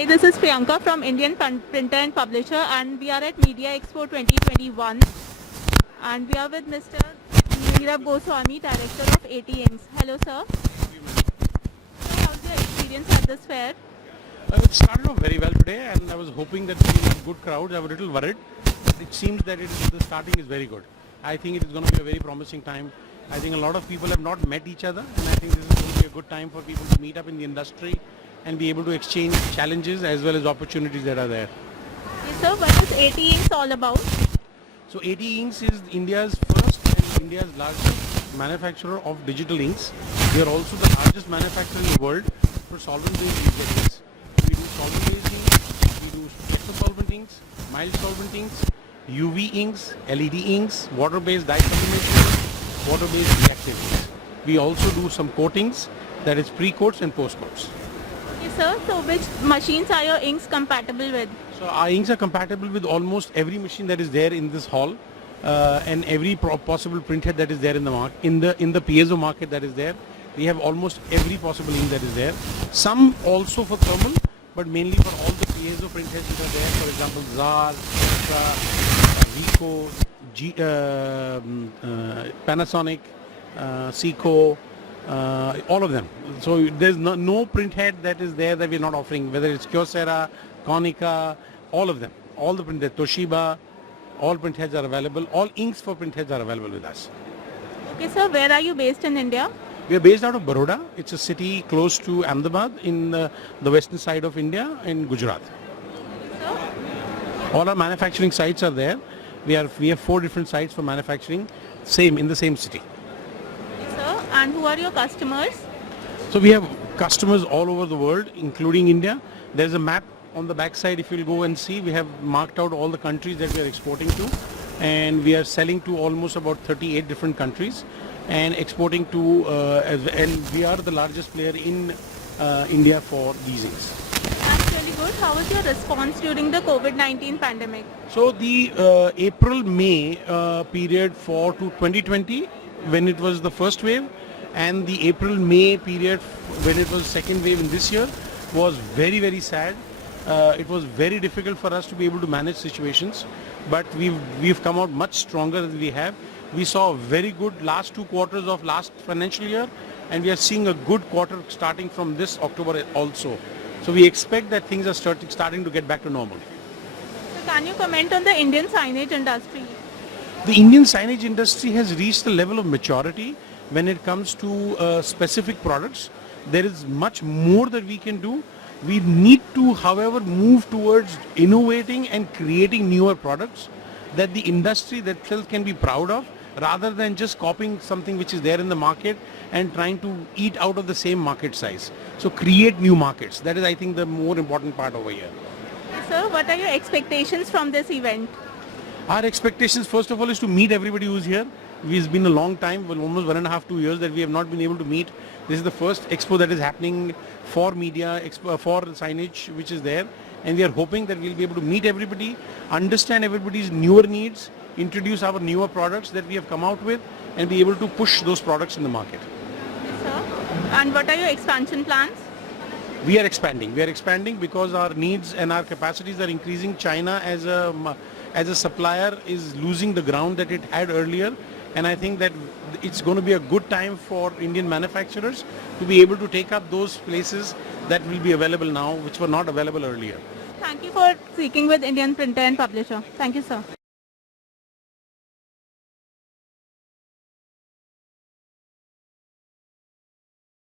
Hi, this is Priyanka from Indian Printer and Publisher, and we are at Media Expo 2021, and we are with Mr. Nirav Goswami, Director of 80 Inks. Hello, sir. So, how's your experience at this fair? It started off very well today, and I was hoping that we will have good crowds. I was a little worried. It seems that the starting is very good. I think it is going to be a very promising time. I think a lot of people have not met each other, and I think this is going to be a good time for people to meet up in the industry and be able to exchange challenges as well as opportunities that are there. Yes, sir. What is 80 Inks all about? So 80 Inks is India's first and India's largest manufacturer of digital inks. We are also the largest manufacturer in the world for solvent-based user inks. We do solvent-based inks, we do exosolvent inks, mild solvent inks, UV inks, LED inks, water-based dye sublimation, water-based reactive inks. We also do some coatings, that is pre-coats and post-coats. Yes, sir. So, which machines are your inks compatible with? So our inks are compatible with almost every machine that is there in this hall, and every possible printhead that is there in the in the piezo market that is there. We have almost every possible ink that is there. Some also for thermal, but mainly for all the piezo printheads that are there. For example, ZAR, Ricoh, Panasonic, Seiko, all of them. So there's no printhead that is there that we're not offering, whether it's Kyocera, Konica, all of them. All the printheads, Toshiba, all printheads are available. All inks for printheads are available with us. Okay, sir. Where are you based in India? We are based out of Baroda. It's a city close to Ahmedabad in the western side of India in Gujarat. Sir? All our manufacturing sites are there. We have 4 different sites for manufacturing, in the same city. Yes, sir. And who are your customers? So we have customers all over the world, including India. There's a map on the back side. If you'll go and see, we have marked out all the countries that we are exporting to, and we are selling to almost about 38 different countries and exporting to, and we are the largest player in India for these inks. That's really good. How was your response during the COVID-19 pandemic? So the April-May period to 2020, when it was the first wave, and the April-May period when it was second wave in this year, was very, very sad. It was very difficult for us to be able to manage situations, but we've come out much stronger than we have. We saw a very good last 2 quarters of last financial year, and we are seeing a good quarter starting from this October also. So we expect that things are starting to get back to normal. So can you comment on the Indian signage industry? The Indian signage industry has reached the level of maturity when it comes to specific products. There is much more that we can do. We need to, however, move towards innovating and creating newer products that the industry itself can be proud of, rather than just copying something which is there in the market and trying to eat out of the same market size. So create new markets. That is, I think, the more important part over here. Yes, sir. What are your expectations from this event? Our expectations, first of all, is to meet everybody who's here. It's been a long time, well, almost 1.5 to 2 years that we have not been able to meet. This is the first expo that is happening for media, for signage, which is there. And we are hoping that we'll be able to meet everybody, understand everybody's newer needs, introduce our newer products that we have come out with, and be able to push those products in the market. Yes, sir. And what are your expansion plans? We are expanding. We are expanding because our needs and our capacities are increasing. China as a supplier is losing the ground that it had earlier, and I think that it's going to be a good time for Indian manufacturers to be able to take up those places that will be available now, which were not available earlier. Thank you for speaking with Indian Printer and Publisher. Thank you, sir.